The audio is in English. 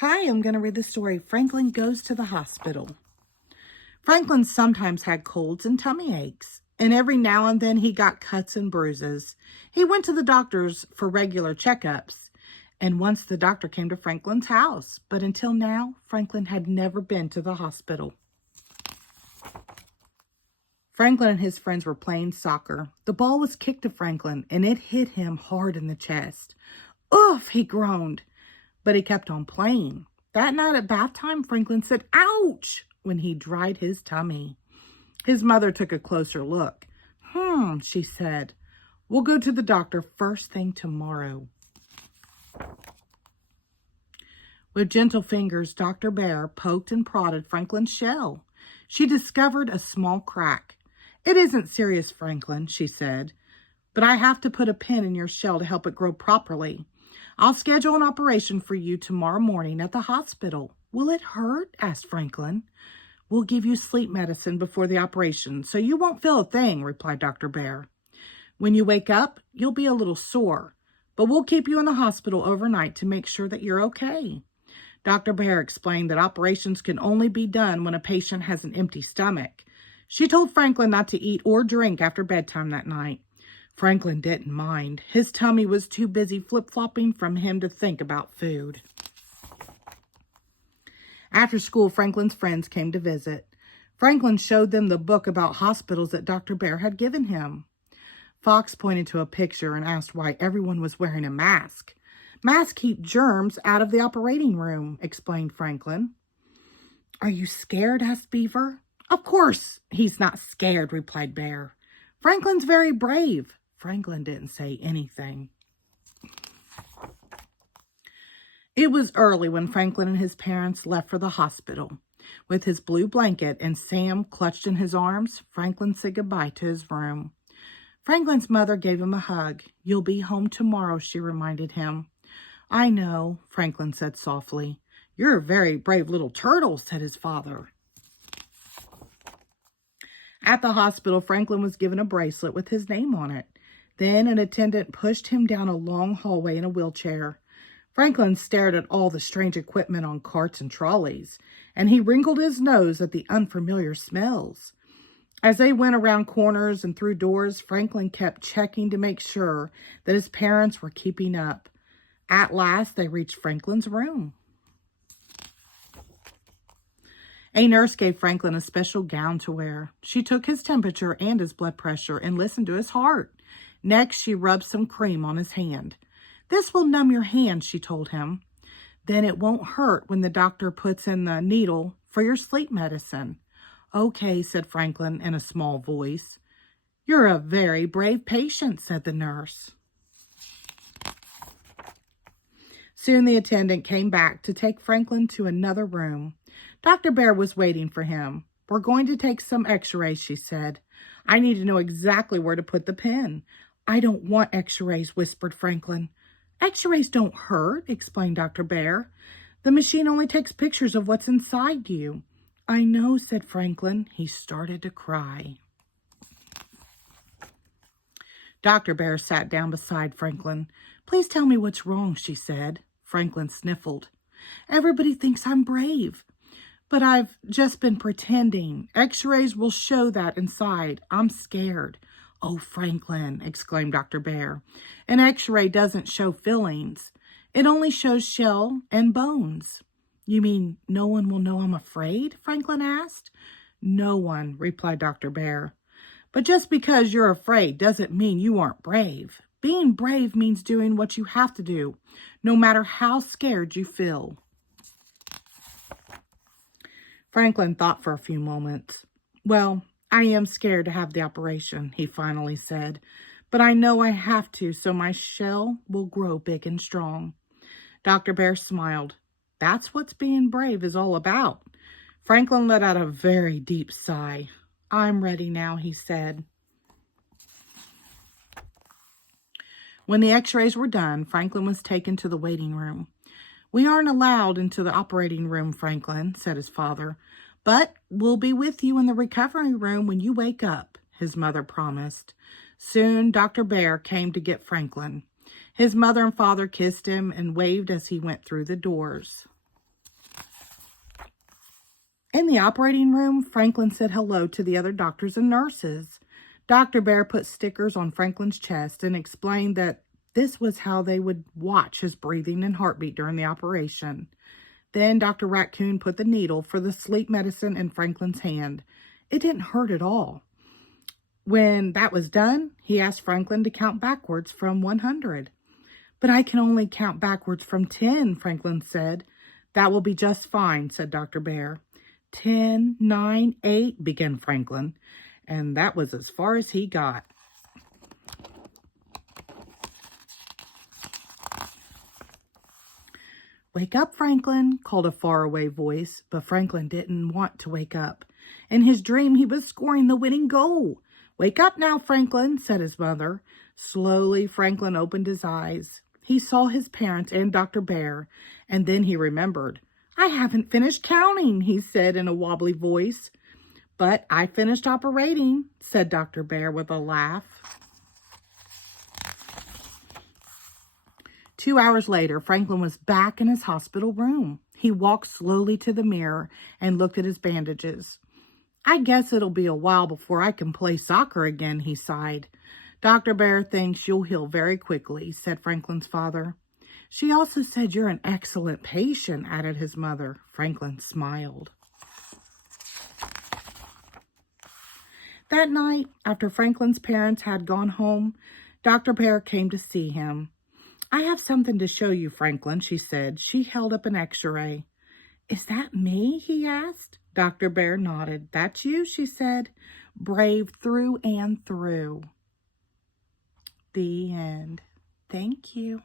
Hi, I'm going to read the story Franklin Goes to the Hospital. Franklin sometimes had colds and tummy aches, and every now and then he got cuts and bruises. He went to the doctors for regular checkups, and once the doctor came to Franklin's house, but until now, Franklin had never been to the hospital. Franklin and his friends were playing soccer. The ball was kicked to Franklin, and it hit him hard in the chest. Oof, he groaned, but he kept on playing. That night at bath time, Franklin said, ouch, when he dried his tummy. His mother took a closer look. She said, we'll go to the doctor first thing tomorrow. With gentle fingers, Dr. Bear poked and prodded Franklin's shell. She discovered a small crack. It isn't serious, Franklin, she said, but I have to put a pin in your shell to help it grow properly. I'll schedule an operation for you tomorrow morning at the hospital. Will it hurt? Asked Franklin. We'll give you sleep medicine before the operation, so you won't feel a thing, replied Dr. Bear. When you wake up, you'll be a little sore, but we'll keep you in the hospital overnight to make sure that you're okay. Dr. Bear explained that operations can only be done when a patient has an empty stomach. She told Franklin not to eat or drink after bedtime that night. Franklin didn't mind. His tummy was too busy flip-flopping from him to think about food. After school, Franklin's friends came to visit. Franklin showed them the book about hospitals that Dr. Bear had given him. Fox pointed to a picture and asked why everyone was wearing a mask. Masks keep germs out of the operating room, explained Franklin. Are you scared? Asked Beaver. Of course he's not scared, replied Bear. Franklin's very brave. Franklin didn't say anything. It was early when Franklin and his parents left for the hospital. With his blue blanket and Sam clutched in his arms, Franklin said goodbye to his room. Franklin's mother gave him a hug. You'll be home tomorrow, she reminded him. I know, Franklin said softly. You're a very brave little turtle, said his father. At the hospital, Franklin was given a bracelet with his name on it. Then an attendant pushed him down a long hallway in a wheelchair. Franklin stared at all the strange equipment on carts and trolleys, and he wrinkled his nose at the unfamiliar smells. As they went around corners and through doors, Franklin kept checking to make sure that his parents were keeping up. At last, they reached Franklin's room. A nurse gave Franklin a special gown to wear. She took his temperature and his blood pressure and listened to his heart. Next, she rubbed some cream on his hand. This will numb your hand, she told him. Then it won't hurt when the doctor puts in the needle for your sleep medicine. Okay, said Franklin in a small voice. You're a very brave patient, said the nurse. Soon the attendant came back to take Franklin to another room. Dr. Bear was waiting for him. We're going to take some x-rays, she said. I need to know exactly where to put the pin. I don't want x-rays, whispered Franklin. X-rays don't hurt, explained Dr. Bear. The machine only takes pictures of what's inside you. I know, said Franklin. He started to cry. Dr. Bear sat down beside Franklin. Please tell me what's wrong, she said. Franklin sniffled. Everybody thinks I'm brave, but I've just been pretending. X-rays will show that inside. I'm scared. Oh, Franklin, exclaimed Dr. Bear. An X-ray doesn't show fillings. It only shows shell and bones. You mean no one will know I'm afraid? Franklin asked. No one, replied Dr. Bear. But just because you're afraid doesn't mean you aren't brave. Being brave means doing what you have to do, no matter how scared you feel. Franklin thought for a few moments. Well, I am scared to have the operation, he finally said, but I know I have to so my shell will grow big and strong. Dr. Bear smiled. That's what being brave is all about. Franklin let out a very deep sigh. I'm ready now, he said. When the x-rays were done, Franklin was taken to the waiting room. We aren't allowed into the operating room, Franklin, said his father. But we'll be with you in the recovery room when you wake up, his mother promised. Soon, Dr. Bear came to get Franklin. His mother and father kissed him and waved as he went through the doors. In the operating room, Franklin said hello to the other doctors and nurses. Dr. Bear put stickers on Franklin's chest and explained that this was how they would watch his breathing and heartbeat during the operation. Then Dr. Raccoon put the needle for the sleep medicine in Franklin's hand. It didn't hurt at all. When that was done, he asked Franklin to count backwards from 100. But I can only count backwards from 10, Franklin said. That will be just fine, said Dr. Bear. 10, 9, 8, began Franklin, and that was as far as he got. Wake up, Franklin, called a faraway voice, but Franklin didn't want to wake up. In his dream, he was scoring the winning goal. Wake up now, Franklin, said his mother. Slowly, Franklin opened his eyes. He saw his parents and Dr. Bear, and then he remembered. I haven't finished counting, he said in a wobbly voice. But I finished operating, said Dr. Bear with a laugh. 2 hours later, Franklin was back in his hospital room. He walked slowly to the mirror and looked at his bandages. I guess it'll be a while before I can play soccer again, he sighed. Dr. Bear thinks you'll heal very quickly, said Franklin's father. She also said you're an excellent patient, added his mother. Franklin smiled. That night, after Franklin's parents had gone home, Dr. Bear came to see him. I have something to show you, Franklin, she said. She held up an x-ray. Is that me? He asked. Dr. Bear nodded. That's you, she said. Brave through and through. The end. Thank you.